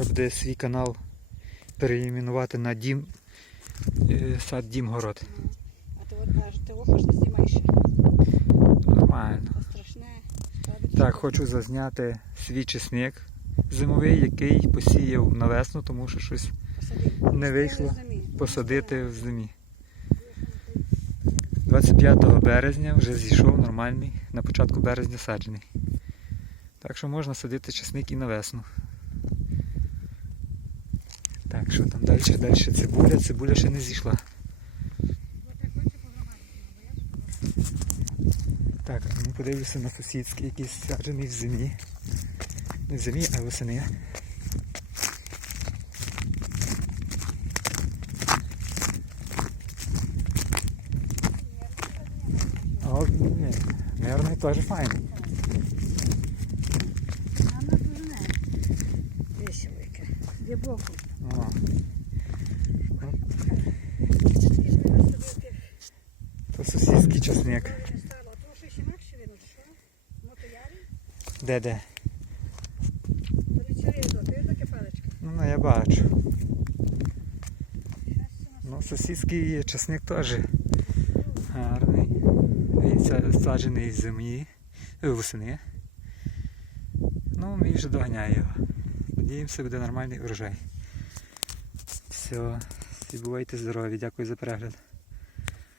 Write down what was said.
Треба буде свій канал переіменувати на дім е, сад дім город. А ти от кажеш, ти не знімай. Нормально. Це страшне. Так, хочу зазняти свій чесник зимовий, який посіяв на весну, тому що щось не вийшло посадити в зимі. 25 березня вже зійшов нормальний, на початку березня саджений. Так що можна садити чесник і на весну. Так, що там далі? Далі цибуля, цибуля ще не зійшла. Так, а ну подивлюся на сусідський, який саджений в зимі. Не в зимі, а восени. О, ні, мирний теж файний. Весело яке. Де боку. То сусідський чесник. Де де? Ну, ну я бачу. Ну, сусідський чесник теж гарний. Він са- саджений з землі, е, восени. Ну, мій вже доганяє його. Надіємося, буде нормальний урожай. Все, всі бувайте здорові, дякую за перегляд.